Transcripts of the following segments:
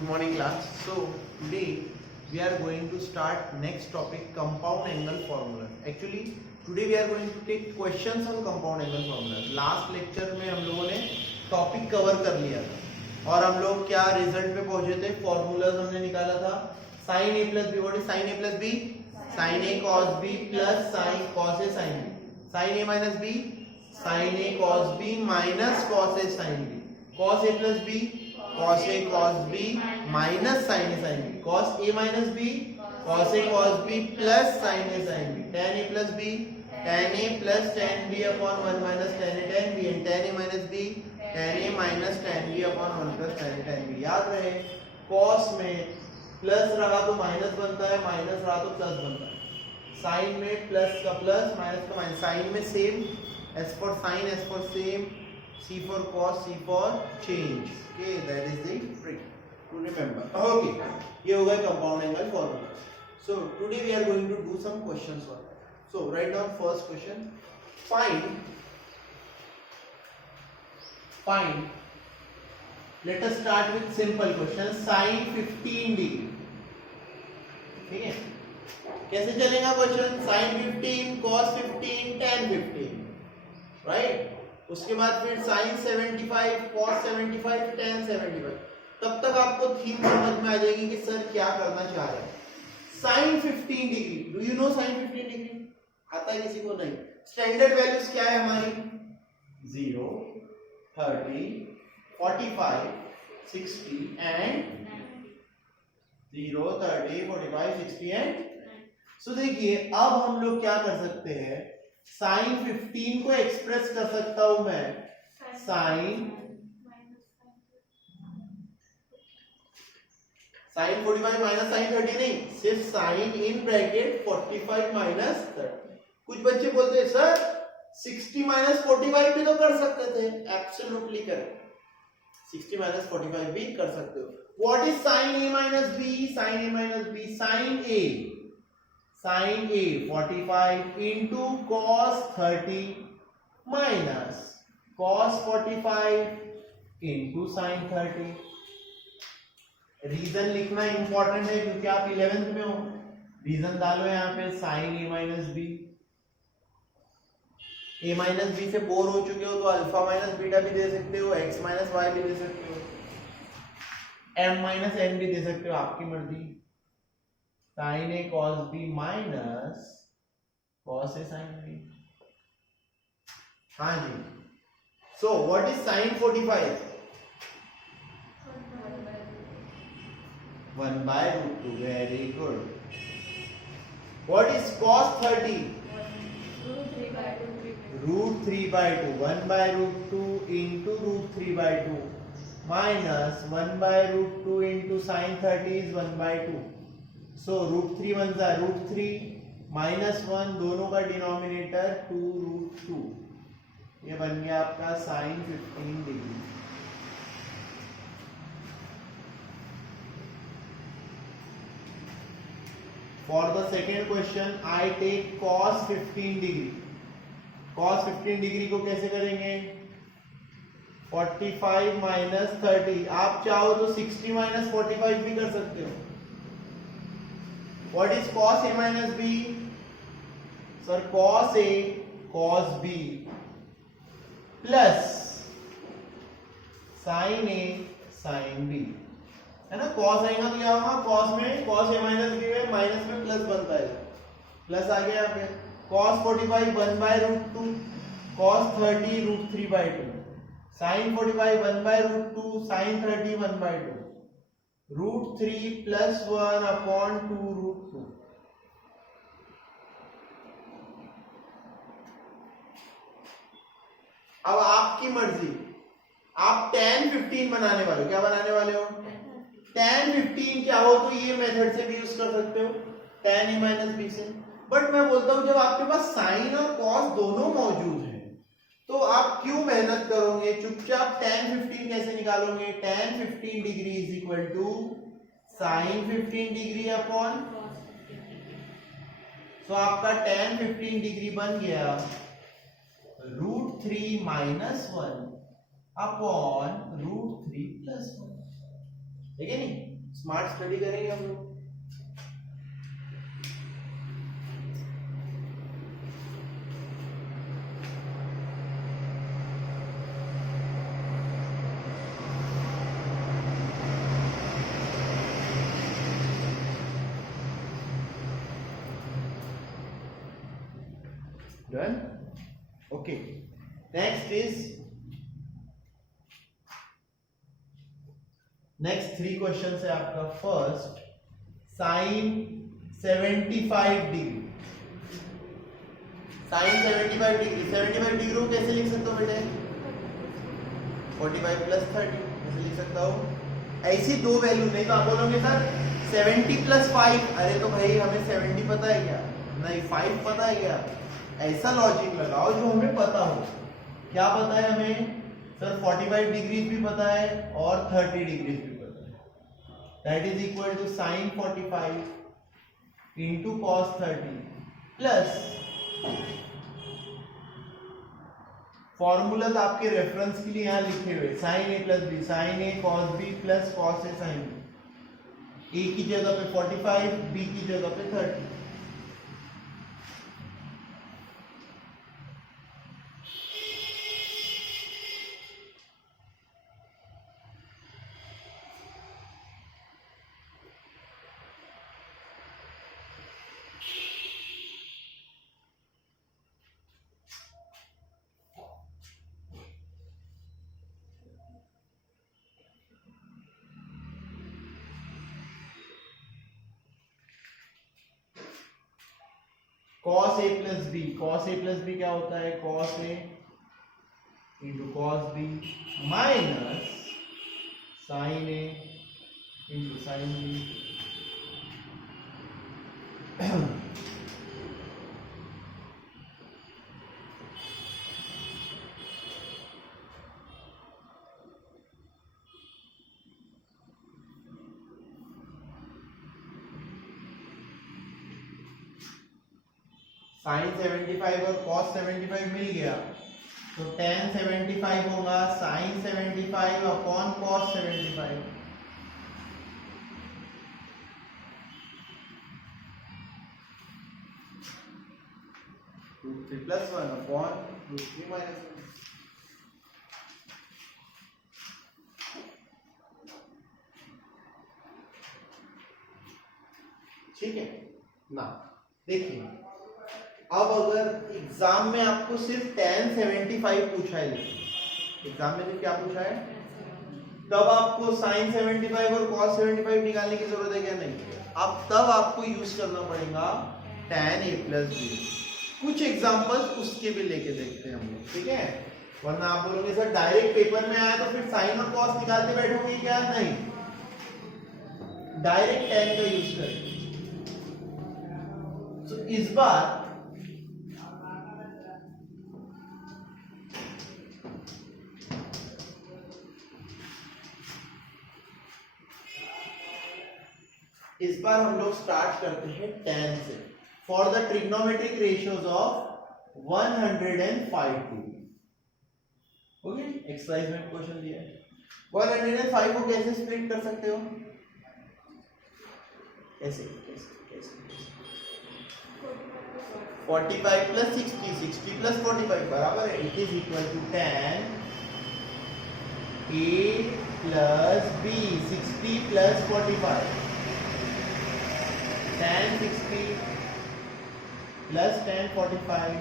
Good morning class. So today we are going to start next topic, compound angle formula. Actually today we are going to take questions on compound angle formula. Last lecture में हम लोगों ने topic cover कर लिया था और हम लोग क्या रिजल्ट पे पहुंचे थे, फॉर्मूलाज हमने निकाला था sin a plus b. What is sin a plus b? Sin a cos b plus sin cos a sin b. Sin a minus b, sin a cos b minus cos a sin b. Cos a plus b, cos a cos b minus sin a sin b. Cos a minus b, cos a cos b plus sin a sin b. Tan a plus b, tan a plus tan b upon 1 minus tan a tan b, and tan a minus b, tan a minus tan b upon 1 plus tan a tan b. याद रहे cos में plus रहा तो minus बनता है, minus रहा तो plus बनता है. साइन में प्लस का प्लस, माइनस का माइनस. साइन में same, S for sine, S for same, C for cos, C for change. Okay, that is the trick to remember. Okay, ये होगा compound angle formula. So today we are going to do some questions on that. So write down first question. Find. Let us start with simple question. Sin 15 degree. ठीक है? कैसे चलेगा question? Sin 15, cos 15, tan 15. Right? उसके बाद फिर sin 75, cos 75, tan 75. तब तक आपको थीम समझ में आ जाएगी कि सर क्या करना चाह रहे हैं. sin 15 degree, do you know sin 15 degree? आता है किसी को? नहीं. स्टैंडर्ड वैल्यूज क्या है हमारी? 0, 30, 45, 60 एंड 0, 30, 45, 60 एंड. सो देखिए अब हम लोग क्या कर सकते हैं, sin 15 को एक्सप्रेस कर सकता हूं मैं sin 45 माइनस sin 30 नहीं, सिर्फ sin इन ब्रैकेट 45 माइनस 30. कुछ बच्चे बोलते हैं सर 60 माइनस 45 भी तो कर सकते थे. एब्सोल्युटली करेक्ट, 60 माइनस 45 भी कर सकते हो. What is sin a minus b? sin a minus b, sin a 45 into cos 30 minus cos 45 into sin 30. Reason लिखना इंपॉर्टेंट है क्योंकि आप 11th में हो. रीजन डालो यहाँ पे sin a minus b. a minus b से बोर हो चुके हो तो अल्फा माइनस बीटा भी दे सकते हो, x माइनस वाई भी दे सकते हो, m माइनस n भी दे सकते हो, आपकी मर्जी. sin a cos b minus cos a sin b. हाँ जी. So what is sin 45? 1 by root 2. Very good. What is cos 30? Root 3 by 2. 1 by root 2 into root 3 by 2 minus 1 by root 2 into sin 30 is 1 by 2. So root 3 1 जा root 3 minus 1, दोनों का denominator 2 root 2. ये बन गया आपका sin 15 degree. For the second question, I take cos 15 degree. cos 15 degree को कैसे करेंगे? 45 माइनस 30. आप चाहो तो 60 माइनस 45 भी कर सकते हो. What is cos a minus b? Sir, cos a cos b plus sin a sin b. है ना? cos आएगा तो क्या होगा? cos में cos a minus b में माइनस में प्लस बनता है. प्लस आ गया यहाँ पे. cos 45 1 by root 2, cos 30 root 3 by 2, sin 45 1 by root 2, sin 30 1 by 2. root 3 plus 1 upon 2 root 2. अब आपकी मर्जी, आप tan 15 बनाने वाले हो. क्या बनाने वाले हो? tan 15 क्या हो तो ये मेथड से भी यूज कर सकते हो, tan a minus b से. बट मैं बोलता हूं जब आपके पास sin और cos दोनों मौजूद है तो आप क्यों मेहनत करोगे? चुपचाप tan 15 कैसे निकालोगे? tan 15 degree is equal to sin 15 degree upon. तो आपका tan 15 डिग्री बन गया root 3 minus 1 upon root 3 plus 1. ठीक है नहीं? स्मार्ट स्टडी करेंगे हम लोग। Done? Okay. नेक्स्ट 3 क्वेश्चन है आपका। First, sine 75 degree. Sine 75 degree, 75 degree को कैसे लिख सकते हो बेटे? 45 प्लस 30 कैसे लिख सकता हूँ? ऐसी दो वैल्यू, नहीं तो आप बोलोगे सर 70 प्लस 5। अरे तो भाई हमें 70 पता है क्या? नहीं 5 पता है क्या? ऐसा लॉजिक लगाओ जो हमें पता हो। क्या पता है हमें? सर 45 डिग्री भी पता है और 30 डिग्री भी पता है। That is equal to sine 45 into cos 30 plus formula आपके रेफरेंस के लिए यहां लिखे हुए, sine A plus B, sine A cos B plus cos A sine B. A की जगह पे 45, बी की जगह पे 30। cos a plus B, cos a plus B क्या होता है? cos a into cos b minus sin a into sin b। Sine 75 और cos 75 मिल गया तो tan 75 होगा sin 75 upon cos 75। Root 3 plus 1 upon root 3 minus 1। ठीक है ना? देखिए अब अगर एग्जाम में आपको सिर्फ tan 75 पूछा है, एग्जाम में क्या पूछा है, तब आपको sin 75 और cos 75 निकालने की जरूरत है क्या? नहीं। अब तब आपको यूज करना पड़ेगा tan a प्लस बी। कुछ एग्जांपल्स उसके भी लेके देखते हैं हम लोग, ठीक है? वरना आप बोलोगे सर डायरेक्ट पेपर में आया तो फिर साइन और cos निकालते बैठोगे क्या? नहीं, डायरेक्ट tan का यूज करेंगे। तो इस बार हम लोग स्टार्ट करते हैं tan से। For the trigonometric ratios of 105 degree. Okay, exercise में क्वेश्चन दिया है। 105 को कैसे स्प्लिट कर सकते हो? कैसे कैसे कैसे? 45 प्लस 60, 60 प्लस 45 बराबर है, it is equal to tan a plus b, 60 plus 45, tan 60 plus tan 45।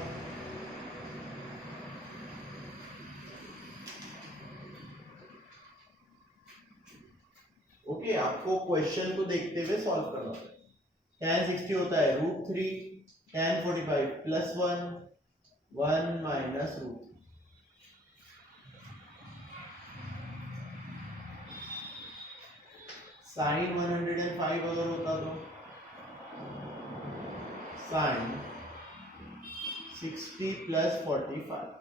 Okay, आपको क्वेश्चन को देखते हुए सॉल्व करना है। tan 60 होता है root 3, tan 45 plus 1, 1 minus root. Sine 105 अगर होता तो साइन 60 प्लस 45।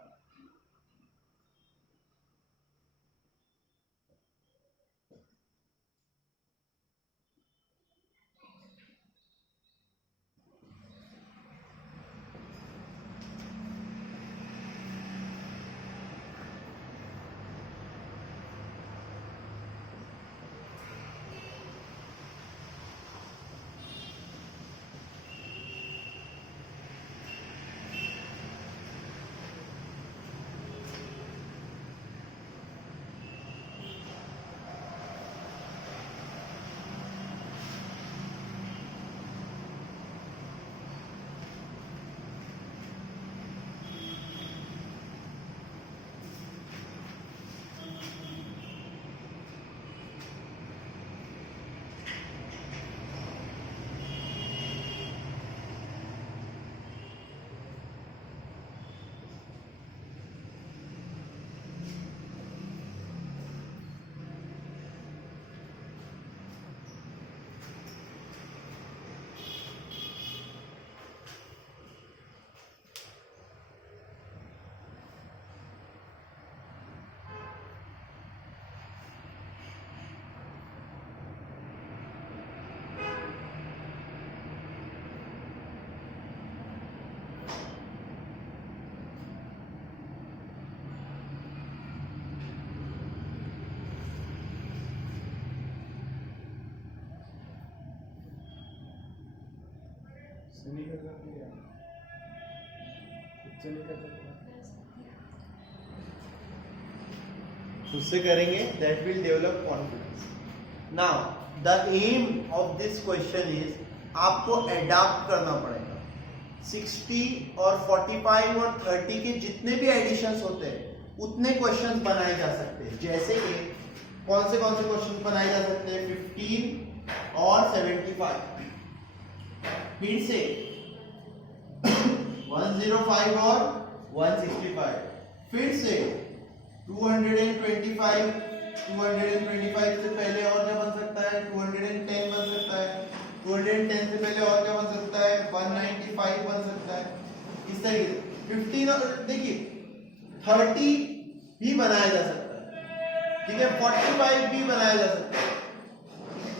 उससे करेंगे, that will develop confidence. Now the aim of this question is आपको एडाप्ट करना पड़ेगा. 60 और 45 और 30 के जितने भी एडिशंस होते हैं उतने क्वेश्चंस बनाए जा सकते हैं. जैसे कि कौन से क्वेश्चंस बनाए जा सकते हैं? 15 और 75. फिर से 105 और 165. फिर से 225 से पहले और क्या बन सकता है? 210 बन सकता है. 210 से पहले और क्या बन सकता है? 195 बन सकता है. इस तरीके से 15 और देखिए 30 भी बनाया जा सकता है. ठीक है, 45 भी बनाया जा सकता है.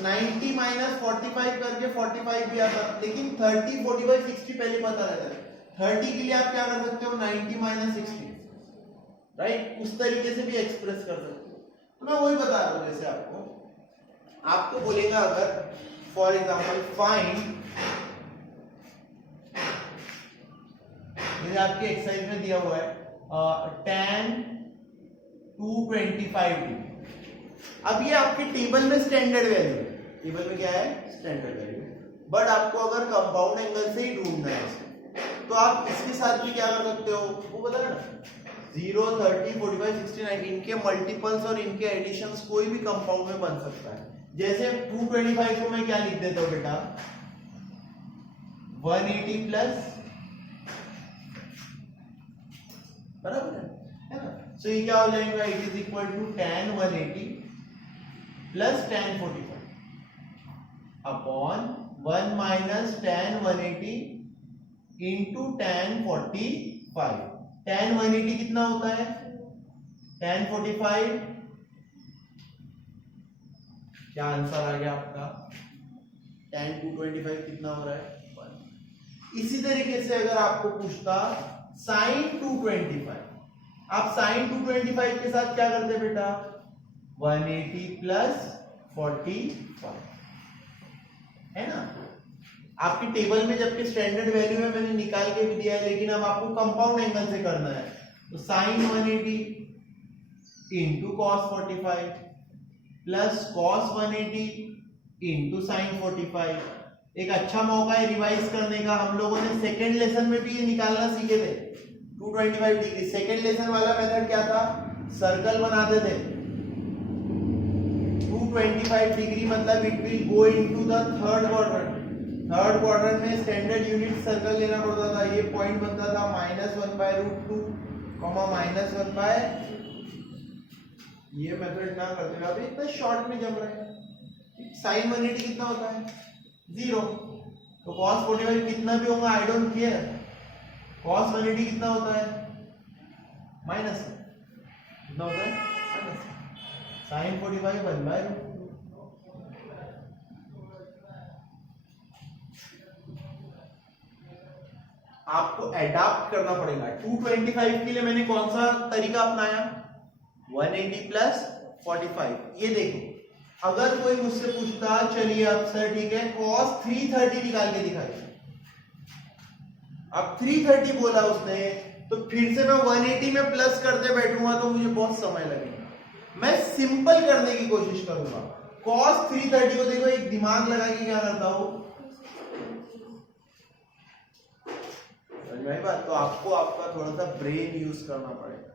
90 माइनस 45 करके 45 भी आता है. लेकिन 30, 45, 60 पहले पता रहता है. 30 के लिए आप क्या कर सकते हो? 90 माइनस 60, राइट. उस तरीके से भी एक्सप्रेस कर सकते हो. तो मैं वही बता रहा हूं. जैसे आपको बोलेगा अगर फॉर एग्जांपल फाइंड, जैसे आपकी एक्सरसाइज में दिया हुआ है tan 225 डिग्री. अब ये आपके टेबल में स्टैंडर्ड वैल्यू है. टेबल में क्या है? Standard value. बट आपको अगर कंपाउंड एंगल से ही ढूंढना है तो आप इसके साथ भी क्या कर सकते हो? वो बता ना, 0, 30, 45, 69 इनके मल्टीपल्स और इनके एडिशंस कोई भी कंपाउंड में बन सकता है. जैसे 225 को मैं क्या लिख देता हूं बेटा? 180 प्लस, बराबर है ना. सो ये क्या हो जाएगा? It is equal to tan 180 plus tan 45 upon 1 minus tan 180 into tan 45. tan 180 कितना होता है? tan 45, क्या आंसर आ गया आपका? tan 225 कितना हो रहा है? 1. इसी तरीके से अगर आपको पूछता sin 225, आप sin 225 के साथ क्या करते बेटा? 180 प्लस 45 है ना. आपकी टेबल में जबकि स्टैंडर्ड वैल्यू है मैंने निकाल के भी दिया है, लेकिन अब आपको कंपाउंड एंगल से करना है. तो sin 180 into cos 45 plus cos 180 into sin 45. एक अच्छा मौका है रिवाइज करने का. हम लोगों ने सेकेंड लेसन में भी ये निकालना सीखे थे. 225 डिग्री सेकेंड लेसन वाला मेथड क्या था? सर्कल बनाते थे. 225 डिग्री मतलब it will go into the third quadrant. Third quadrant में स्टैंडर्ड यूनिट सर्कल लेना पड़ता था. ये पॉइंट बनता था -1/√2, -1/, ये मेथड ना करते हुए अभी इतना शॉर्ट में जम रहे हैं. sin 180 कितना होता है? 0. तो cos 45 कितना भी होगा आई डोंट केयर. cos 180 कितना होता है? माइनस. कितना होता है? माइनस. sin 45 1/√2. आपको एडाप्ट करना पड़ेगा. 225 के लिए मैंने कौन सा तरीका अपनाया? 180 प्लस 45. ये देखो, अगर कोई मुझसे पूछता चलिए अब सर ठीक है cos 330 निकाल के दिखाइए. अब 330 बोला उसने तो फिर से मैं 180 में प्लस करते बैठूंगा तो मुझे बहुत समय लगेगा. मैं सिंपल करने की कोशिश करूंगा. cos 330 को देखो एक दिमाग लगा के क्या करता हूं. समझ बात. तो आपको आपका थोड़ा सा ब्रेन यूज करना पड़ेगा.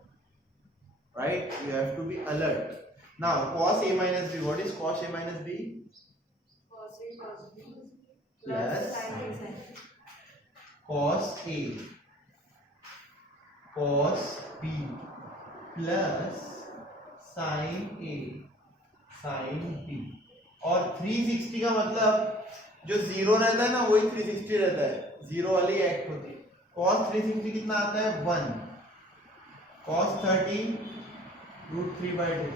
Right, you have to be alert. Now cos a minus b, what is cos a minus b? cos a cos b plus sin cos a cos b plus sin a sin b. और 360 का मतलब जो zero रहता है ना वही 360 रहता है. जीरो वाली एक्ट होती है. cos 360 कितना आता है? 1. cos 30 √3/2.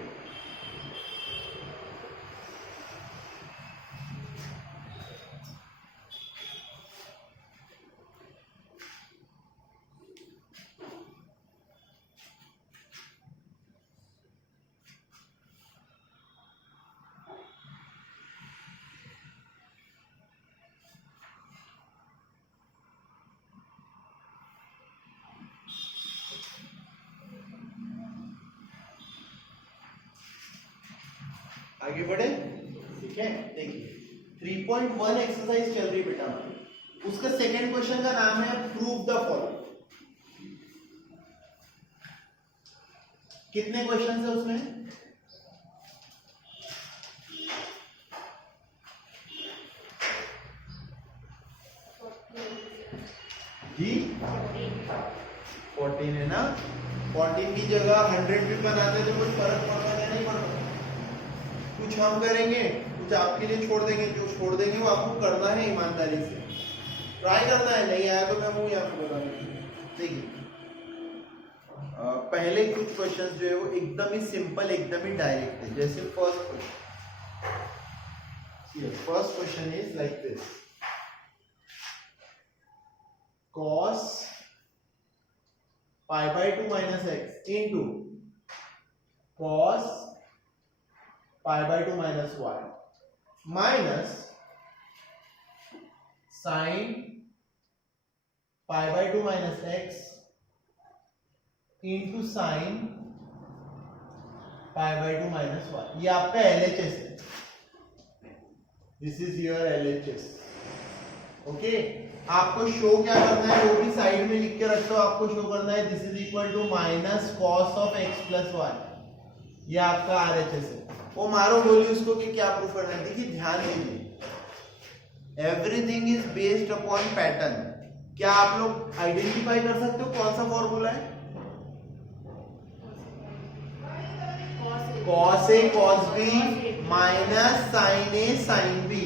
आगे बढ़े, ठीक है। देखिए 3.1 एक्सरसाइज चल रही बेटा, उसका सेकंड क्वेश्चन का नाम है प्रूव द फॉलोइंग। कितने क्वेश्चन है उसमें? जी 14 है ना। 14 की जगह 100 भी बनाते तो कुछ फर्क पड़ता है नहीं पड़ता? कुछ हम करेंगे, कुछ आपके लिए छोड़ देंगे, जो छोड़ देंगे वो आपको करना है ईमानदारी से, ट्राई करना है। नहीं आया तो मैं मुंह यहाँ पे बोला। देखिए पहले कुछ क्वेश्चंस जो है वो एकदम ही सिंपल, एकदम ही डायरेक्ट है। जैसे first question is like this, cos pi by 2 minus x into cos pi by 2 minus y minus sin pi by 2 minus x into sin pi by 2 minus y। ये आपका LHS है, this is your LHS। Okay, आपको show क्या करना है वो भी side में लिख के रखो। आपको शो करना है this is equal to minus cos of x plus y. ये आपका RHS है। वो मारो गोली उसको कि क्या प्रूफ करना है। देखिए ध्यान दीजिए, everything is based upon pattern. क्या आप लोग आइडेंटिफाई कर सकते हो कौन सा फॉर्मूला है? cos A cos B minus sin A sin B।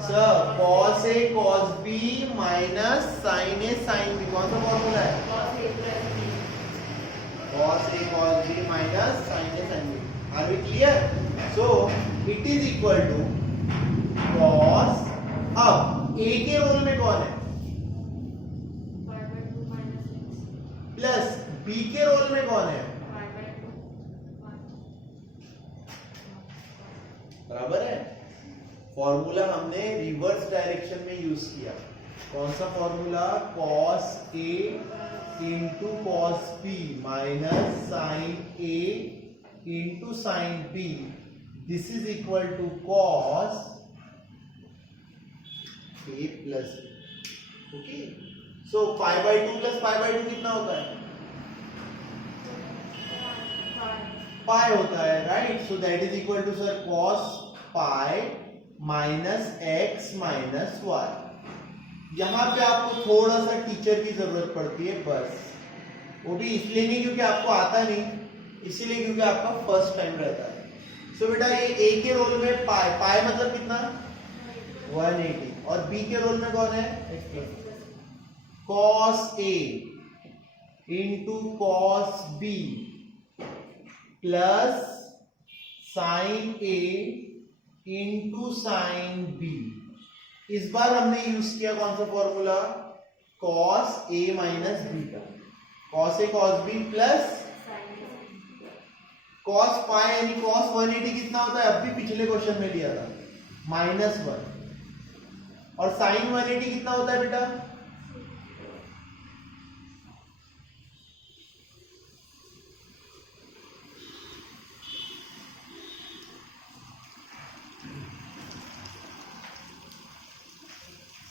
Sir cos A cos B minus sin A sin B कौन सा फॉर्मूला है? cos A cos B minus sin A sin B। Are we clear? So it is equal to cos, अब A के role में कौन है? Plus B के role में कौन है? बराबर है। फॉर्मूला हमने रिवर्स डायरेक्शन में यूज किया। कौन सा formula? cos A into cos B minus sin A into sin B, this is equal to cos A plus. Okay, so pi by 2 plus pi by 2 कितना होता है? पाई होता है, right. So that is equal to sir cos pi minus x minus y. यहां पे आपको थोड़ा सा टीचर की जरूरत पड़ती है बस, वो भी इसलिए नहीं क्योंकि आपको आता नहीं, इसीलिए क्योंकि आपका फर्स्ट टाइम रहता है। सो बेटा ये ए के रोल में पाई, पाई मतलब कितना? 180, और बी के रोल में कौन है? cos A into cos B plus sin A into sin B। इस बार हमने यूज किया कौन सा formula? cos A minus B का। cos A cos B plus cos पाई यानी cos 180 कितना होता है? अब भी पिछले क्वेश्चन में लिया था, -1। और sin 180 कितना होता है बेटा?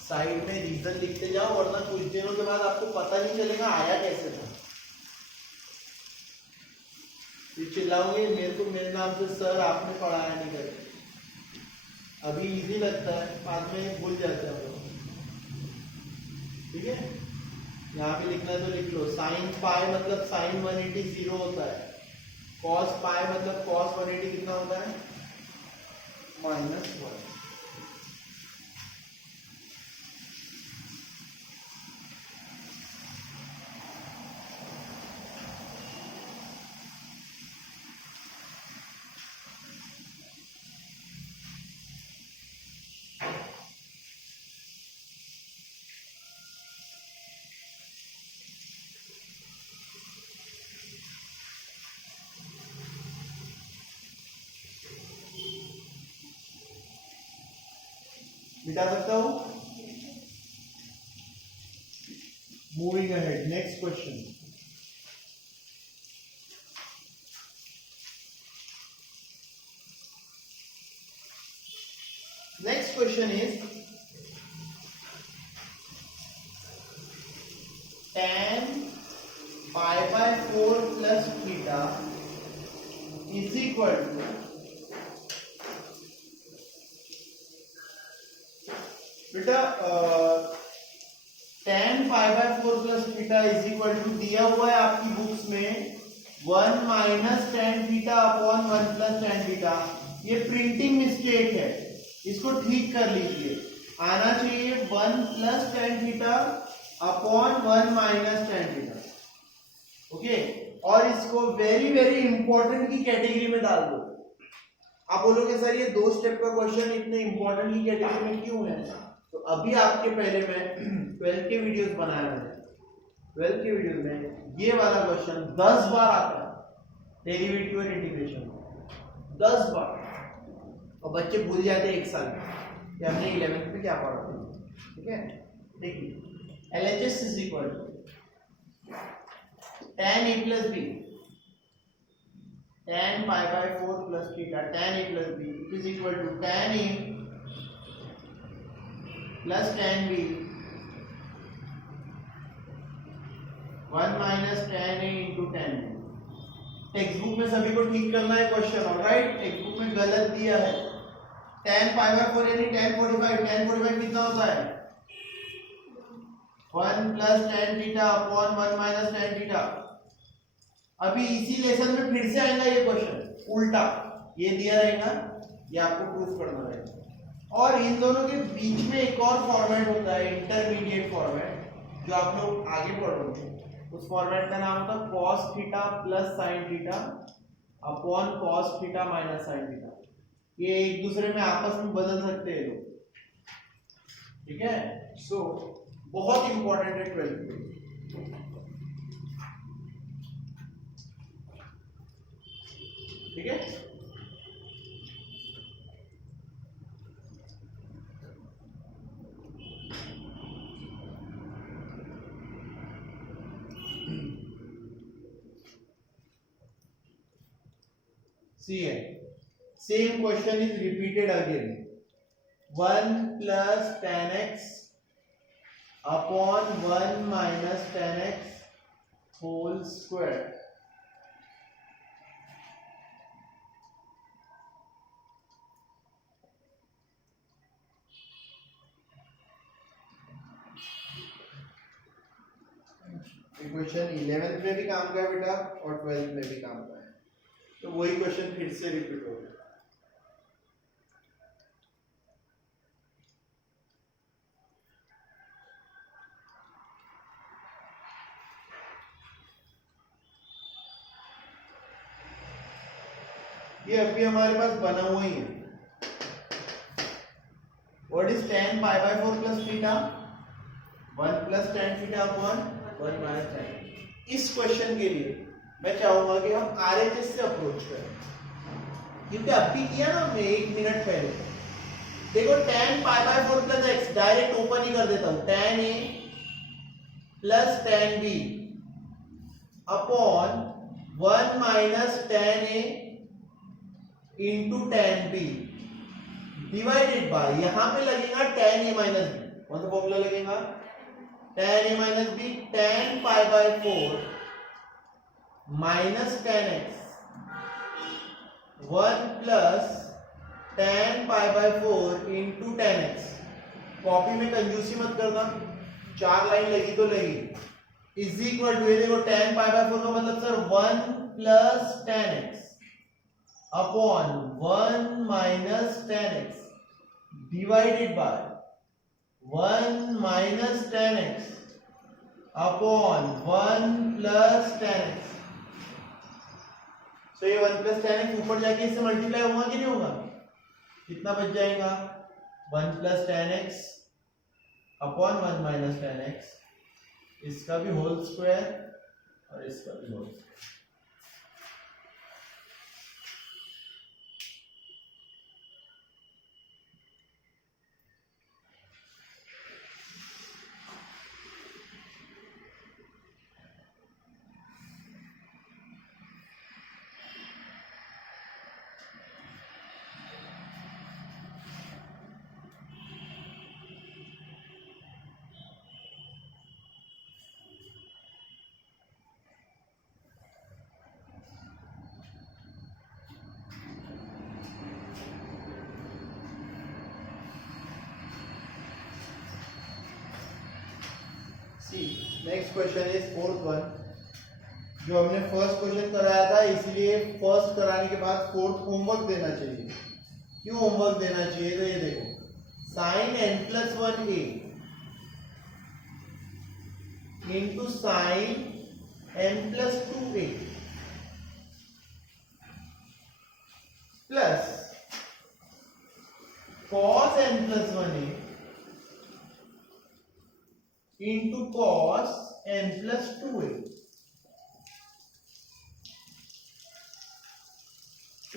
साइड में रीजन लिखते जाओ, वरना कुछ दिनों के बाद आपको पता नहीं चलेगा आया कैसे था। फिर चिल्लाओगे मेरे को, मेरे नाम से सर आपने पढ़ाया नहीं करके। अभी इजी लगता है, बाद में भूल जाते हैं हम लोग। ठीक है, यहाँ पे लिखना है तो लिख लो। साइन पाई मतलब साइन 180 0 होता है। कॉस पाई मतलब कॉस 180 कितना होता है? -1। मिटा सकता हूं? Moving ahead, next question. Next question is tan pi by 4 plus theta is equal to बेटा tan pi by 4 plus theta is equal to दिया हुआ है आपकी बुक्स में 1 minus tan theta upon 1 plus tan theta. ये printing mistake है, इसको ठीक कर लीजिए। आना चाहिए 1 plus tan theta upon 1 minus tan theta. Okay, और इसको वेरी वेरी इंपॉर्टेंट की कैटेगरी में डाल दो। आप बोलोगे सर ये 2 स्टेप का क्वेश्चन इतने इंपॉर्टेंट की कैटेगरी में क्यों है? तो अभी आपके पहले मैं 12 के वीडियोस बनाया मैंने। 12 के वीडियोस में ये वाला क्वेश्चन 10 बार आता है, डेरिवेटिव और इंटीग्रेशन 10 बार, और बच्चे भूल जाते हैं 1 साल में कि हमने 11th में क्या पढ़ा था। ठीक है, देखिए LHS is equal to tan a plus b, tan pi by 4 plus theta, tan a plus b is equal to tan a plus tan b 1 minus tan a into tan b। Text book में सभी को ठीक करना है question, alright. Text book में गलत दिया है। tan pi by 4 यानी tan 45, tan 45 कितना होता है 1 plus tan theta upon 1 minus tan theta। अभी इसी लेसन में फिर से आएगा ये क्वेश्चन उल्टा, ये दिया रहेगा, ये आपको प्रूफ करना रहेगा। और इन दोनों के बीच में एक और फॉर्मेट होता है, इंटरमीडिएट फॉर्मेट, जो आप लोग आगे पढ़ोगे। उस फॉर्मेट का नाम होता है cos theta plus sin theta upon cos theta minus sin theta. ये एक दूसरे में आपस में बदल सकते हैं लोग। ठीक है, सो बहुत इंपॉर्टेंट है 12th। ठीक है, सी है same question is repeated again 1 plus tan x upon 1 minus tan x whole square. Question 11th में भी काम का है बेटा और 12th में भी काम का है, तो वही क्वेश्चन फिर से रिपीट हो गया। ये अभी हमारे पास बना हुआ ही है। What is tan pi by 4 plus theta 1 plus tan theta upon 1 minus tan। इस क्वेश्चन के लिए मैं चाहूंगा कि हम आरएचएस से अप्रोच करें, क्योंकि अभी किया ना हमने 1 मिनट पहले। देखो tan pi by 4 plus x direct open ही कर देता हूं, tan a plus tan b upon 1 minus tan a into tan b divided by, यहां पे लगेगा tan a माइनस b। कौन सा फॉर्मूला लगेगा tan a minus b, tan pi by 4 minus tan x 1 plus tan pi by 4 into tan x। Copy में कंजूसी मत करना, 4 लाइन लगी तो लगी। इज इक्वल टू, ये देखो tan पाई बाय 4 का मतलब sir 1 plus tan x upon 1 minus tan x divided by 1 minus tan x upon 1 plus tan x। तो ये 1 प्लस tan x ऊपर जाके इससे मल्टीप्लाई होगा कि नहीं होगा? कितना बच जाएगा 1 plus tan x upon 1 minus tan x, इसका भी होल स्क्वायर और इसका भी whole square. See next question is fourth one. जो हमने फर्स्ट क्वेश्चन कराया था, इसलिए फर्स्ट कराने के बाद फोर्थ होमवर्क देना चाहिए। क्यों होमवर्क देना चाहिए? तो ये देखो, sine n+1a into sine n+2a plus cos n+1a into cos n+2a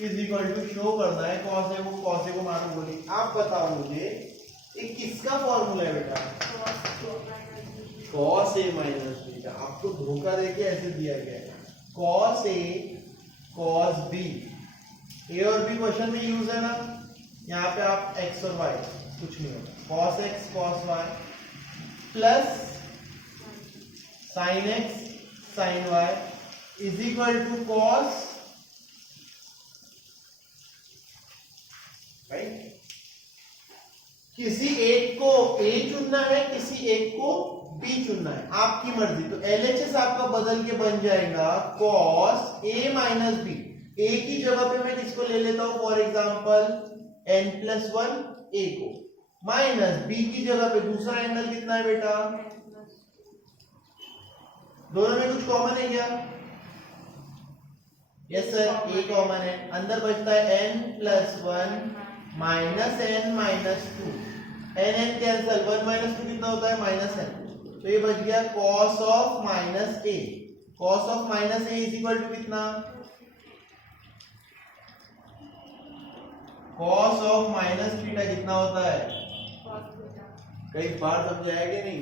is equal to show करना है cos a को मानो बोली। आप बताओ मुझे ये किसका फॉर्मूला है बेटा? cos a minus b। आपको धोखा देके ऐसे दिया गया है cos a cos b। a और b क्वेश्चन में यूज है ना। यहाँ पे आप x और y कुछ नहीं होगा, cos x cos y plus sin x sin y is equal to cos, right. किसी एक को a चुनना है, किसी एक को b चुनना है, आपकी मर्जी। तो LHS आपका बदल के बन जाएगा cos a minus b। a की जगह पे मैं किसको ले लेता हूं? फॉर एग्जांपल n+1a को, माइनस b की जगह पे दूसरा एंगल कितना है बेटा? दोनों में कुछ कॉमन है क्या? यस सर, a कॉमन है। अंदर बचता है n+1 minus n minus 2। n cancel, 1 minus 2 कितना होता है? Minus n। तो ये बच गया cos of minus a। cos of minus a is equal to कितना? cos ऑफ माइनस थीटा कितना होता है? कई बार समझाया कि नहीं?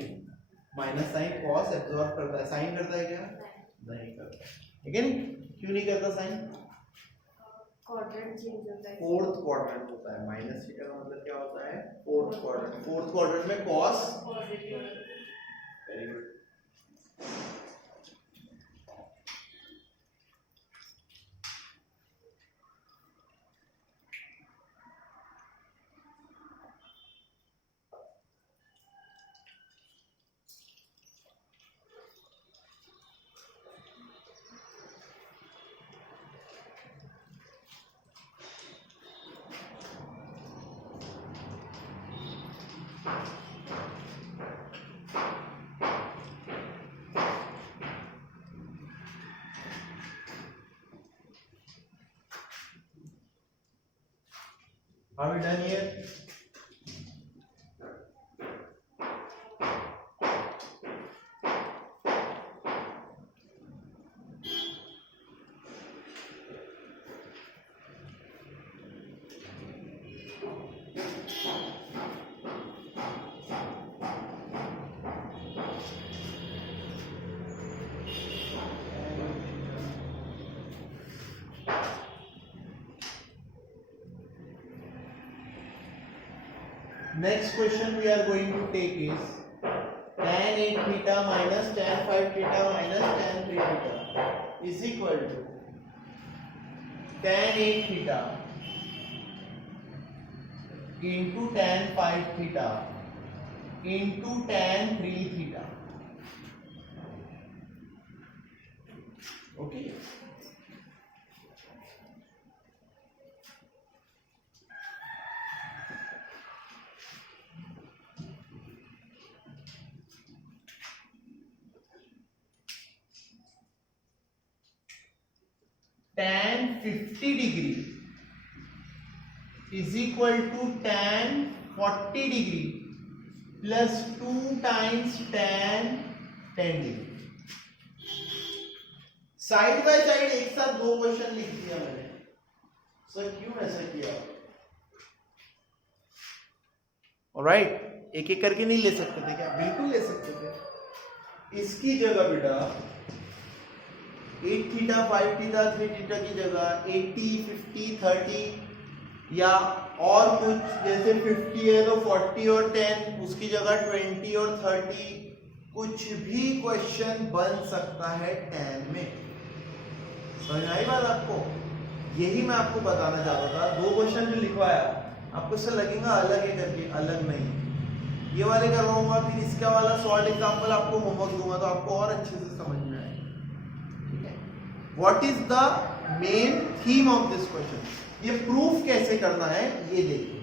माइनस साइन cos एब्जॉर्ब करता है, साइन करता है क्या? नहीं करता। लेकिन क्यों नहीं करता साइन? क्वाड्रेंट चेंज होता है, फोर्थ क्वाड्रेंट होता है। माइनस थीटा का मतलब क्या होता है? Fourth quadrant. फोर्थ क्वाड्रेंट में cos positive. Very good. Are we done here? Next question we are going to take is tan 8 theta minus tan 5 theta minus tan 3 theta is equal to tan 8 theta into tan 5 theta into tan 3 theta. Okay. tan 50 degree is equal to tan 40 degree plus 2 times tan 10 degree. Side by side एक साथ दो question लिख दिया मैंने। Sir क्यों ऐसा किया? Alright, एक एक करके नहीं ले सकते थे क्या? बिल्कुल ले सकते थे। इसकी जगह बेटा 8 थीटा 5 थीटा 3 थीटा की जगह 80 50 30 या और कुछ, जैसे 50 है तो 40 और 10, उसकी जगह 20 और 30, कुछ भी क्वेश्चन बन सकता है tan में। समझ आई बात आपको? यही मैं आपको बताना चाहता था। दो क्वेश्चन जो लिखवाया आपको इससे लगेगा अलग है करके, अलग नहीं। ये वाले करवाऊंगा, फिर इसका वाला सॉल्व एग्जांपल आपको होमवर्क दूंगा तो आपको और अच्छे से समझ में आएगा। ठीक है, what is the main theme of this question, ये प्रूफ कैसे करना है ये देखिए।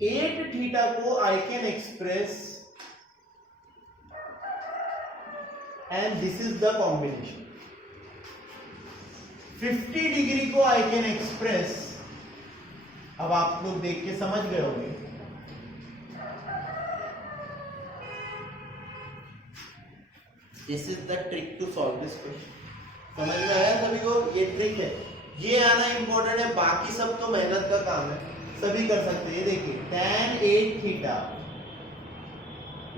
8 थीटा को I can express and this is the combination. 50 degree को आई कैन एक्सप्रेस, अब आप लोग देख के समझ गए होंगे, this is the trick to solve this question. समझ में आया सभी को? ये ट्रिक है, ये आना इंपॉर्टेंट है, बाकी सब तो मेहनत का काम है, सभी कर सकते हैं। ये देखिए tan 8 theta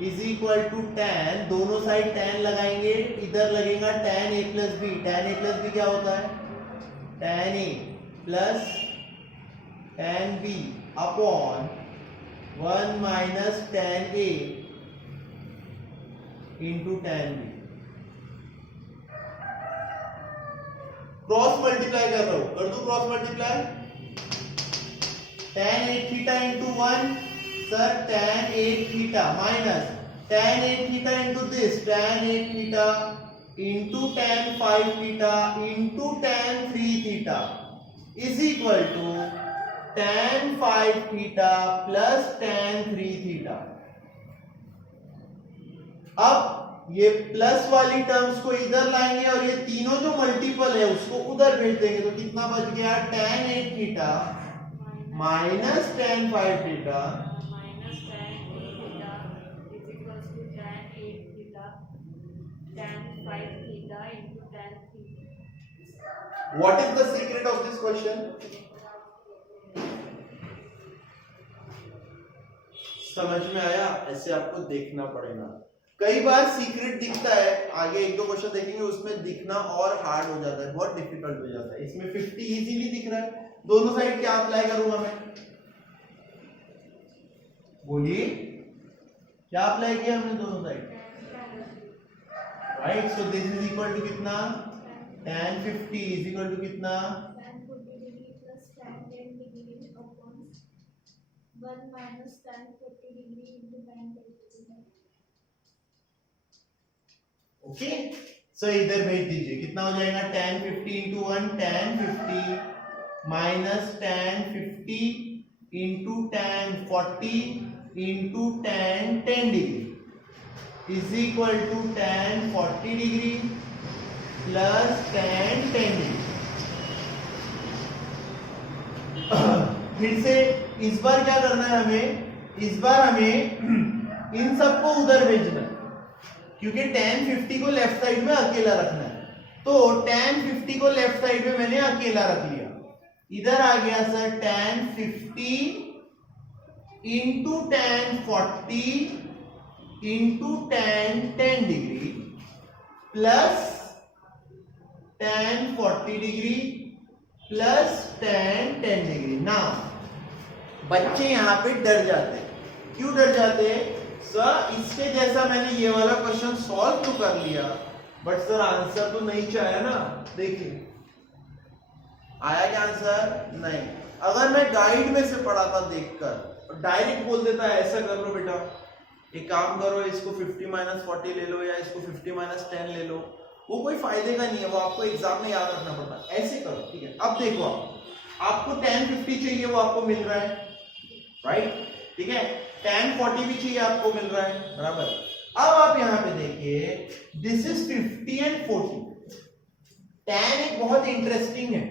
is equal to tan, दोनों साइड tan लगाएंगे, इधर लगेगा tan a plus b. tan a plus B क्या होता है? tan a plus tan b upon 1 minus tan a into tan b। Cross multiply कर रहा हूं, कर दू cross multiply. tan 8 theta into 1 sir tan 8 theta minus tan 8 theta into this tan 8 theta into tan 5 theta into tan 3 theta is equal to tan 5 theta plus tan 3 theta. अब ये plus वाली terms को इधर लाएंगे और ये तीनों जो मल्टीपल है उसको उधर भेज देंगे, तो कितना बच गया? tan 8 theta minus tan 5 theta minus tan 8 theta is equals to tan 8 theta tan 5 theta into tan 3। What is the secret of this question? समझ में आया? ऐसे आपको देखना पड़ेगा। कई बार सीक्रेट दिखता है, आगे एक दो क्वेश्चन देखेंगे उसमें दिखना और हार्ड हो जाता है, बहुत डिफिकल्ट हो जाता है। इसमें 50 इजीली दिख रहा है, दोनों साइड क्या अप्लाई करूंगा मैं? बोलिए क्या अप्लाई किया हमने दोनों side? Right, so this is equal to कितना? tan 50 इज इक्वल टू कितना? tan 40 degree plus tan 10 degree upon 1 minus tan 40 degree into tan 10 degree. Okay, so इधर भेज दीजिए, कितना हो जाएगा? tan 50 into 1 tan 50 minus tan 50 into tan 40 into tan 10 degree is equal to tan 40 degree plus tan 10 degree. फिर से इस बार क्या करना है हमें? इस बार हमें इन सबको उधर भेजना है, क्योंकि tan 50 को लेफ्ट साइड में अकेला रखना है, तो tan 50 को लेफ्ट साइड में मैंने अकेला रख लिया। इधर आ गया sir tan 50 into tan 40 into tan 10 degree plus tan 40 degree plus tan 10 degree. ना बच्चे यहां पे डर जाते हैं, क्यों डर जाते हैं? सर इसके जैसा मैंने ये वाला क्वेश्चन सॉल्व तो कर लिया, बट सर आंसर तो नहीं चाहिए ना। देखिए आया क्या आंसर? नहीं। अगर मैं गाइड में से पढ़ाता देखकर, डायरेक्ट बोल देता है ऐसा कर लो बेटा, एक काम करो, इसको 50 माइनस 40 ले लो या इसको 50 माइनस 10 ले लो, वो कोई फायदे का नहीं है, वो आपको एग्जाम में याद रखना पड़ता है। ऐसे करो, ठीक है। अब देखो आपको tan 50 चाहिए, वो आपको मिल रहा है, राइट, ठीक है। tan 40 भी चाहिए, आपको मिल रहा है, बराबर। अब आप यहां पे देखिए, दिस इज 50 एंड 40। tan एक बहुत इंटरेस्टिंग है।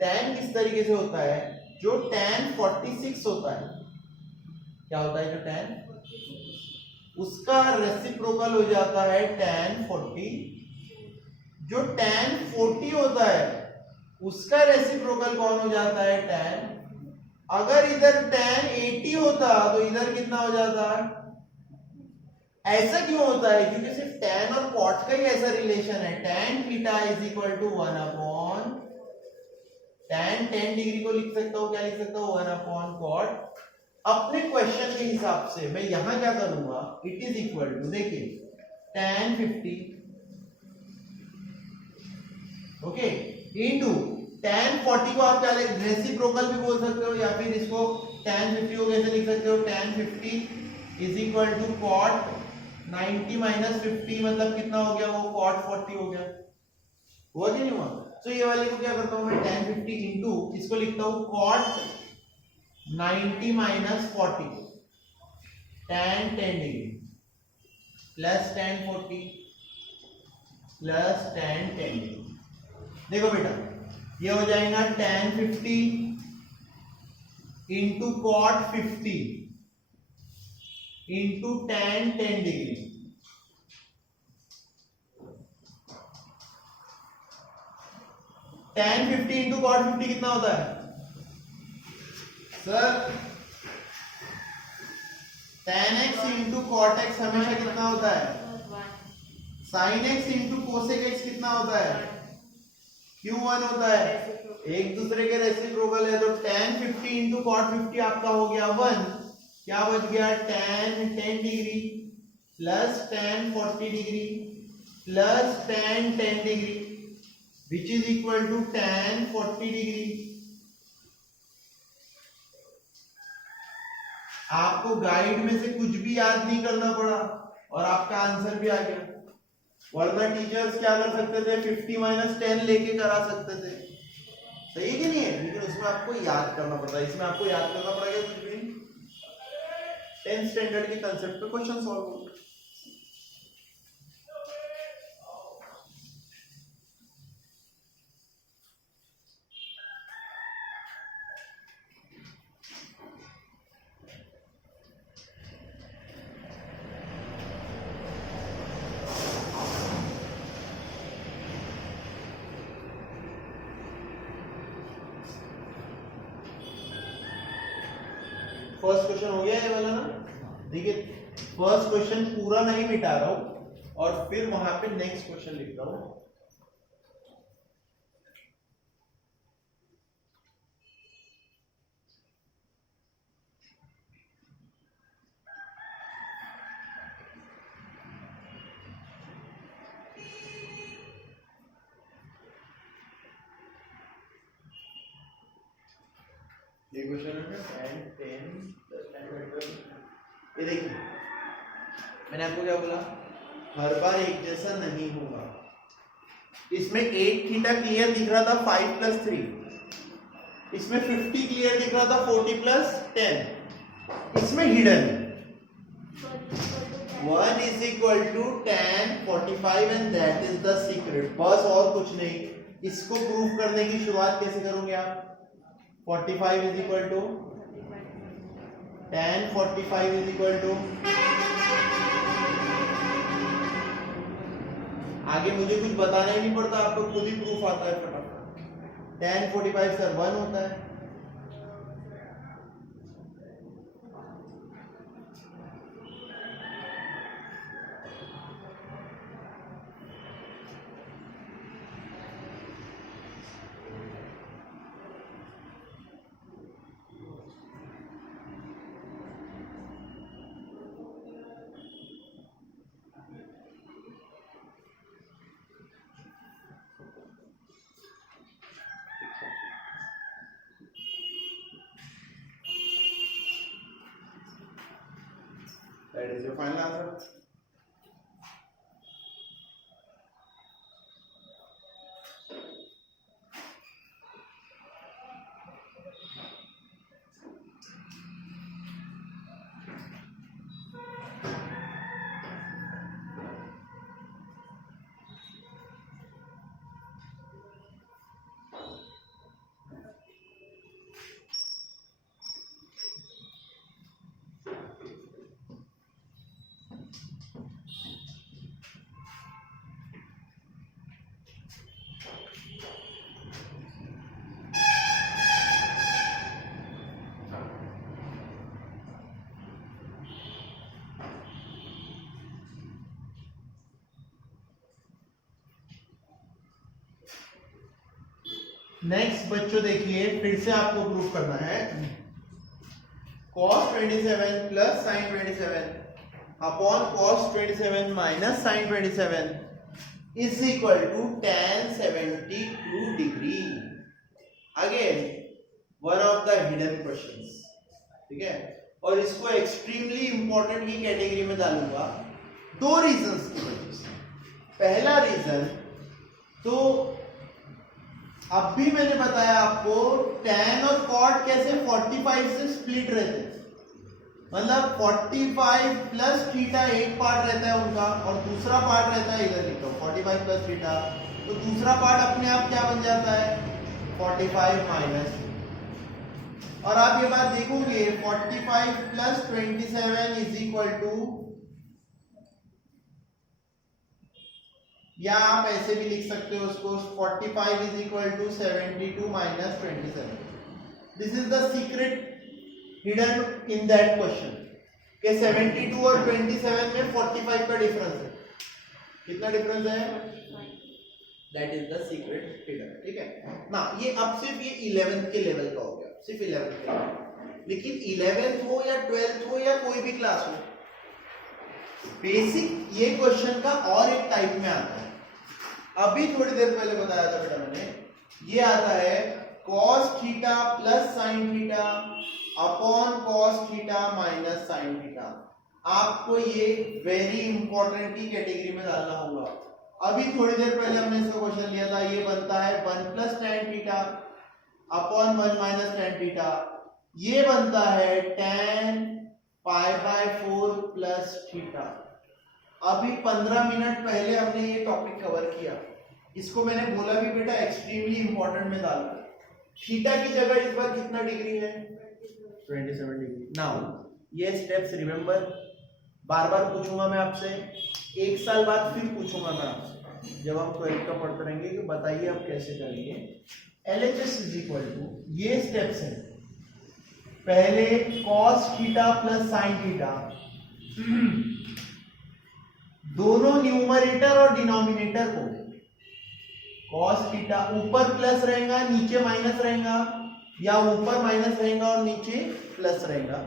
tan किस तरीके से होता है? जो tan 46 होता है, क्या होता है जो tan, उसका रेसिप्रोकल हो जाता है tan 40। जो tan 40 होता है उसका रेसिप्रोकल कौन हो जाता है? tan। अगर इधर tan 80 होता तो इधर कितना हो जाता? ऐसा क्यों होता है? क्योंकि सिर्फ tan और cot का ही ऐसा रिलेशन है। tan theta is equal to 1 upon tan 10 degree को लिख सकता हूं, क्या लिख सकता हूं? 1 अपॉन cot। अपने क्वेश्चन के हिसाब से मैं यहां क्या करूंगा? इट इज इक्वल टू, देखिए tan 50 ओके इनटू tan 40 को आप क्या रेसिप्रोकल भी बोल सकते हो, या फिर इसको tan 50 को कैसे लिख सकते हो, tan 50 is equal to cot 90 माइनस 50, मतलब कितना हो गया, वो cot 40 हो गया, हुआ कि नहीं हुआ। तो ये वाले को क्या करता हूं मैं, tan 50 इंटू इसको लिखता हूं cot 90 minus 40 tan 10 degree plus tan 40 plus tan 10 degree. देखो बेटा ये हो जाएगा tan 50 into cot 50 into tan 10 degree. tan 50 into cot 50 कितना होता है sir, tan x into cot x हमेशा कितना होता है, sin x into cosec x कितना होता है, क्यों 1 होता है, एक दूसरे के रेसिप्रोकल है। तो tan 50 इंटू cot 50 आपका हो गया 1, क्या बच गया tan 10 degree plus tan 40 degree plus tan 10 degree which is equal to tan 40 degree. आपको गाइड में से कुछ भी याद नहीं करना पड़ा और आपका आंसर भी आ गया, वरना टीचर्स क्या कर सकते थे, 50 माइनस 10 लेके करा सकते थे, सही है कि नहीं है, लेकिन उसमें आपको याद करना पड़ता है, इसमें आपको याद करना पड़ेगा कुछ भी। 10th स्टैंडर्ड के कंसेप्ट पे क्वेश्चन सॉल्व हो। फर्स्ट क्वेश्चन हो गया ये वाला ना, देखिए फर्स्ट क्वेश्चन पूरा नहीं मिटा रहा हूं और फिर वहां पे नेक्स्ट क्वेश्चन लिख रहा हूं। ये क्वेश्चन है 10 ये देखिए मैंने आपको क्या बोला, हर बार एक जैसा नहीं होगा। इसमें 8 थीटा क्लियर दिख रहा था 5 प्लस 3, इसमें 50 क्लियर दिख रहा था 40 प्लस 10, इसमें hidden 1 is equal to tan 45 and that is the secret, बस और कुछ नहीं। इसको प्रूफ करने की शुरुआत कैसे करोगे आप, 45 is equal to tan 45 is equal to, आगे मुझे कुछ बताना ही नहीं पड़ता, आपको खुद ही प्रूफ आता है फटाफट। tan 45 सर 1 होता है, that is your final answer. Next बच्चों देखिए फिर से आपको प्रूफ करना है, cos 27 plus sin 27 upon cos 27 minus sin 27 is equal to tan 72 degree. Again one of the hidden questions, ठीक है, और इसको एक्सट्रीमली इंपॉर्टेंट की कैटेगरी में डालूंगा दो रीजंस की वजह से। पहला रीजन तो अब भी मैंने बताया आपको tan और cot कैसे 45 से स्प्लिट रहते हैं, मतलब 45 प्लस थीटा एक पार्ट रहता है उनका और दूसरा पार्ट रहता है, इधर लिखो 45 प्लस थीटा, तो दूसरा पार्ट अपने आप क्या बन जाता है 45 माइनस, और आप ये बात देखोगे 45 प्लस 27 इज इक्वल टू, या आप ऐसे भी लिख सकते हो उसको 45 is equal to 72 minus 27। This is the secret hidden in that question कि 72 और 27 में 45 का डिफरेंस है। कितना डिफरेंस है? That is the secret hidden, ठीक है ना। ये अब सिर्फ ये 11th के लेवल का हो गया, सिर्फ 11th के लेवल, लेकिन 11th हो या 12th हो या कोई भी क्लास हो, बेसिक ये क्वेश्चन का और एक टाइप में आता है। अभी थोड़ी देर पहले बताया था बेटा मैंने, ये आता है cos theta plus sine theta upon cos theta minus sine theta. आपको ये वेरी इंपॉर्टेंट की कैटेगरी में डालना होगा। अभी थोड़ी देर पहले हमने इसका क्वेश्चन लिया था, ये बनता है 1 plus tan theta upon 1 minus tan theta, ये बनता है tan pi by 4 plus theta. अभी 15 मिनट पहले हमने ये टॉपिक कवर किया, इसको मैंने बोला भी बेटा एक्सट्रीमली इंपॉर्टेंट में डालना। थीटा की जगह इस बार कितना डिग्री है? 27 डिग्री। नाउ ये स्टेप्स रिमेंबर, बार बार पूछूंगा मैं आपसे, एक साल बाद फिर पूछूंगा मैं आपसे जब हम 12th का पढ़ते रहेंगे कि बताइए आप कैसे करेंगे। LHS इज इक्वल टू, ये स्टेप्स हैं, पहले cos theta plus sine theta, दोनों न्यूमरेटर और डिनोमिनेटर को, cos थीटा ऊपर प्लस रहेगा नीचे माइनस रहेगा, या ऊपर माइनस रहेगा और नीचे प्लस रहेगा,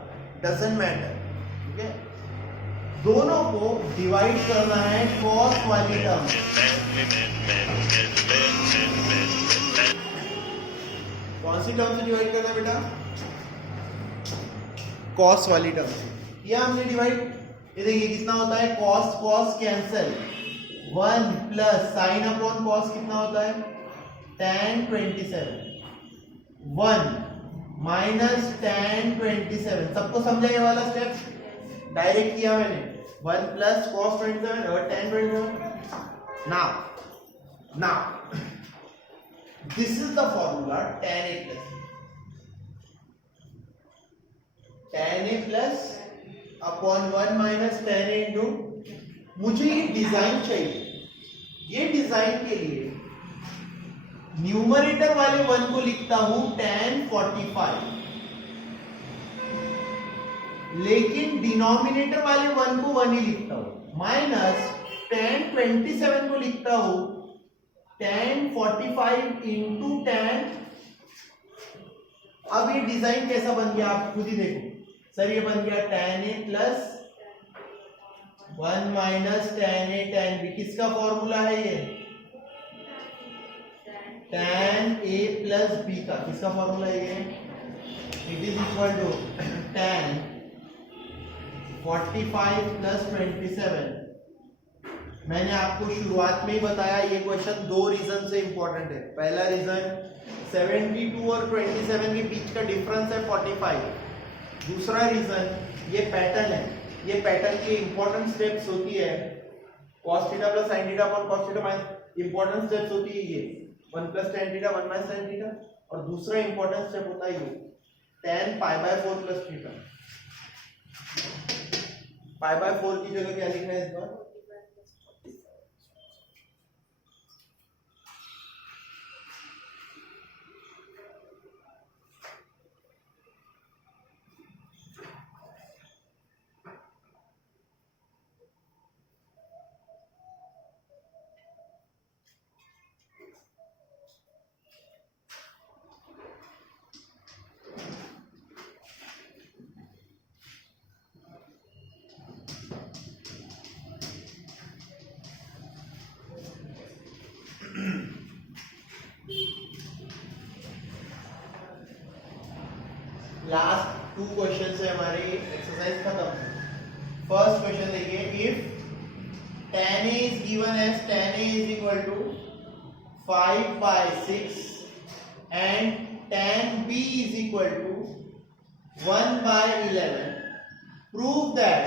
डजंट मैटर, ठीक है। दोनों को डिवाइड करना है cos वाली टर्म, कौन सी टर्म से डिवाइड करना है बेटा? cos वाली टर्म से। यह हमने डिवाइड, ये देखिए कितना होता है, cos cos cancel, 1 plus sine upon cos कितना होता है tan 27, 1 माइनस tan 27। सबको समझा ये वाला स्टेप? डायरेक्ट किया मैंने, 1 प्लस cos 27 और tan 27। Now this is the formula tan a plus, tan a plus upon 1 minus tan a into, मुझे ये डिजाइन चाहिए, ये डिजाइन के लिए न्यूमरेटर वाले 1 को लिखता हूं tan 45, लेकिन डिनोमिनेटर वाले 1 को 1 ही लिखता हूं, माइनस tan 27 को लिखता हूं tan 45 इंटू tan। अब ये डिजाइन कैसा बन गया आप खुद ही देखो सर, ये बन गया tan a plus 1 minus tan a tan b। किसका फॉर्मूला है ये? tan a प्लस b का। किसका फॉर्मूला है ये? It is equal to tan 45 plus 27। मैंने आपको शुरुआत में ही बताया ये क्वेश्चन दो रीजन से इंपॉर्टेंट है। पहला रीजन 72 और 27 के बीच का डिफरेंस है 45। दूसरा रीजन ये पैटर्न है, ये पैटर्न की इंपॉर्टेंट स्टेप्स होती है cos theta plus sin theta upon cos theta minus, important steps होती है ये 1 plus tan theta 1 minus tan theta, और दूसरा इंपॉर्टेंट स्टेप होता है ये tan pi by 4 plus theta. Pi by 4 की जगह क्या लिखना है इस बार? लास्ट 2 क्वेश्चन से हमारी एक्सरसाइज खत्म। फर्स्ट क्वेश्चन देखिए, if tan A is given as tan A is equal to 5/6 and tan B is equal to 1/11, prove that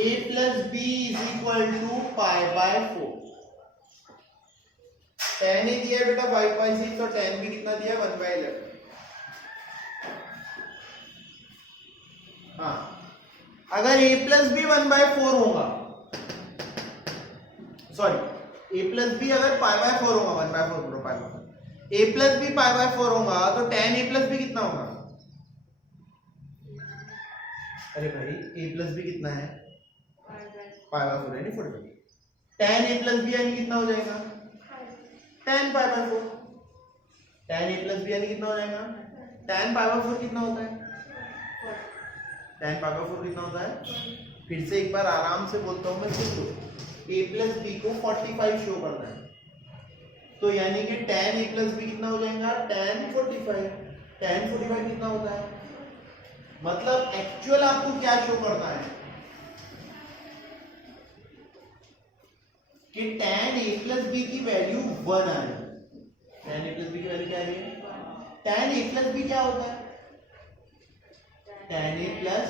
A plus B is equal to pi/4। tan A दिया है बेटा 5/6 और tan B कितना दिया 1/11। हाँ, अगर a plus B 1/4 होगा, sorry a plus B अगर pi/4 होगा, 1/4 बोलो pi/4, a plus B pi/4 होगा तो tan a प्लस बी कितना होगा? अरे भाई a प्लस बी कितना है? pi/4 यानी 4। tan a प्लस बी यानी कितना हो जाएगा? tan pi/4। tan a plus b यानी कितना हो जाएगा? tan pi/4 कितना होता है? tan pi/4 कितना होता है? फिर से एक बार आराम से बोलता हूं मैं, सुन लो। a प्लस बी को 45 शो करना है, तो यानी कि tan a प्लस बी कितना हो जाएगा? tan 45। tan 45 कितना होता है? मतलब एक्चुअल आपको क्या शो करना है कि tan a प्लस बी की वैल्यू 1 आ रही है। tan a प्लस बी की वैल्यू क्या आ रही है? tan a प्लस बी क्या होता है? tan a plus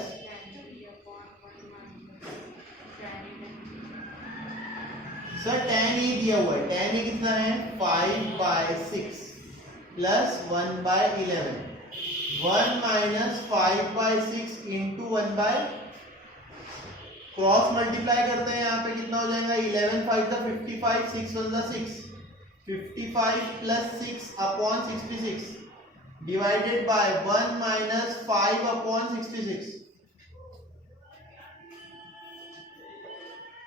sir tan a दिया हुआ है, tan a कितना है? 5/6 plus 1/11, 1 minus 5/6 into 1 cross multiply करते हैं, यहाँ पे कितना हो जाएगा? 11 5 the 55, 6 1 the 6, 55 plus 6 upon 66 divided by 1 minus 5 upon 66,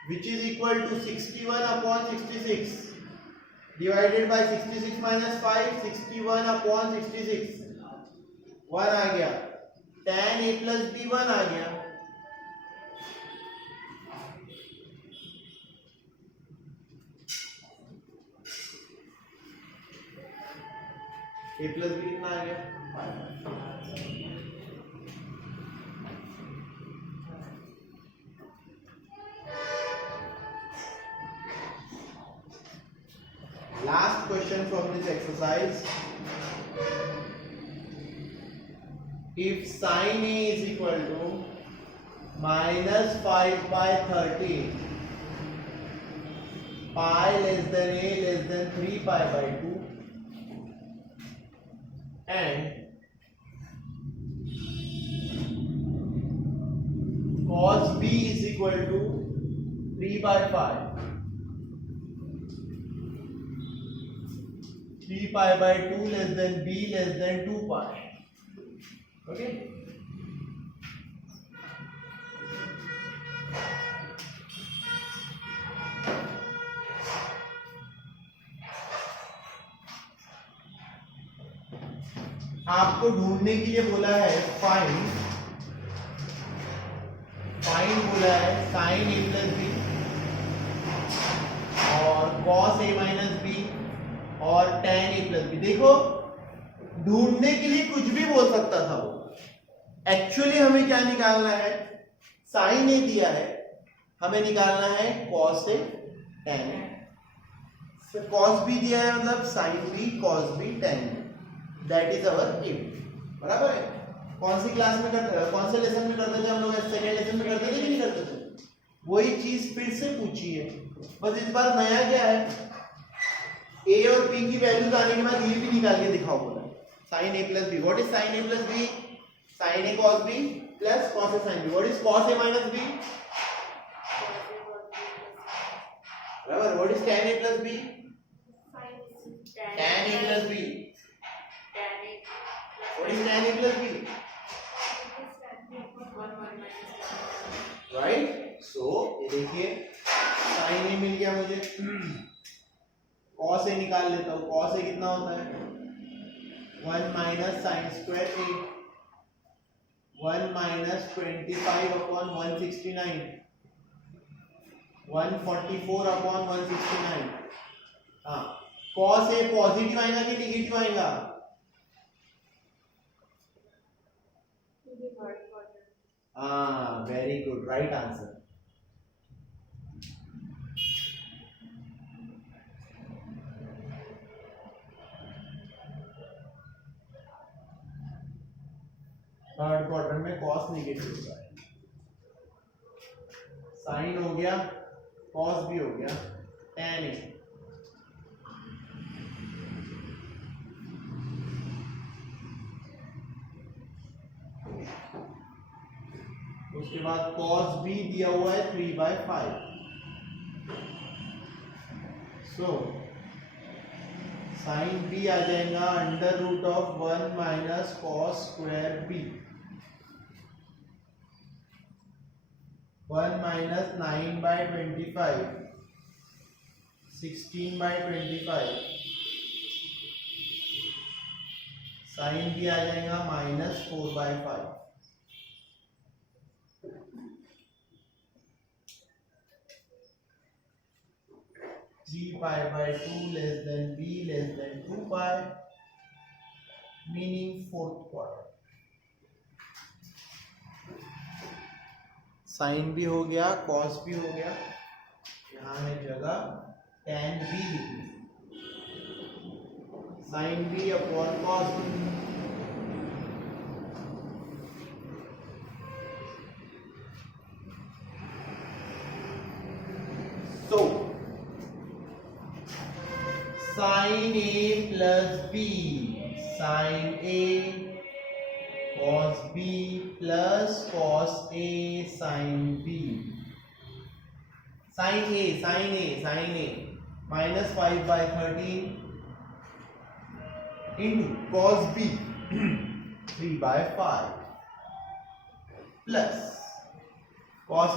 which is equal to 61 upon 66 divided by 66 minus 5, 61 upon 66, 1 आ गया। tan a plus b 1 आ गया। a plus b कितना आ गया? 5। Last question from this exercise, if sin A is equal to minus 5/13, pi less than a less than 3pi/2, and cos B is equal to 3/5, 3pi/2 less than b less than 2pi. Okay. आपको ढूंढने के लिए बोला है find बोला है sin a plus B और cos a minus b और tan a प्लस बी। देखो ढूंढने के लिए कुछ भी बोल सकता था वो, एक्चुअली हमें क्या निकालना है? sin a दिया है, हमें निकालना है cos a tan a। cos b दिया है मतलब sin b cos b tan b, that is our aim. बराबर है? कौन सी क्लास में करते थे, कौन से लेसन में करते थे हम लोग? सेकेंड लेसन में करते थे कि नहीं करते थे? वही चीज फिर से पूछी है, बस इस बार नया क्या है, a और b की वैल्यूज आने के बाद ये भी निकाल के दिखाओ बोला। sin a plus b, what is sin a plus b? sin a cos b plus cos a sin b, what is cos a minus b? बराबर, what is tan a plus b? tan a plus b, what is tan a plus b? Right. So ये देखिए sin a मिल गया मुझे, cos a निकाल लेता हूँ। cos a कितना होता है? 1 minus sine square a, 1 minus 25 upon 169, 144 upon 169। हाँ, cos a पॉजिटिव आएगा कि निगेटिव आएगा? Very good, right answer. Third quadrant में कॉस निगेटिव होगा, साइन हो गया, कॉस भी हो गया, tan ए। उसके बाद cos b दिया हुआ है 3/5। सो साइन b आ जाएगा under root of 1 minus cos square b, 1 minus 9/25, 16/25, sine b आ जाएगा minus 4/5। (3π/2 less than b less than 2π), meaning fourth quadrant। Sign भी हो गया, कॉस भी हो गया, यहाँ है जगह tan b लिखनी, sine b upon cos b। So sin a plus b, sin a cos b plus cos a sin b, sin a minus 5/13 into cos b 3/5 plus cos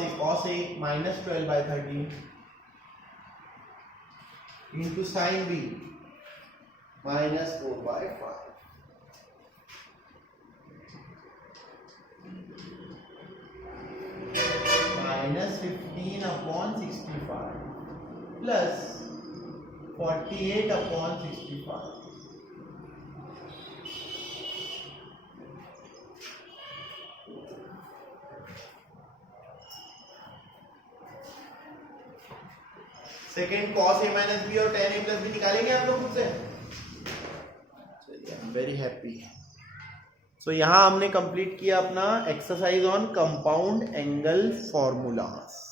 a minus 12/13 into sin b minus 4/5 minus 15/65 plus 48/65। Second cos a minus b और tan a plus b निकालेंगे आप लोग खुद से। चलिए, I am very happy. So यहाँ हमने complete किया अपना exercise on compound angle formulas.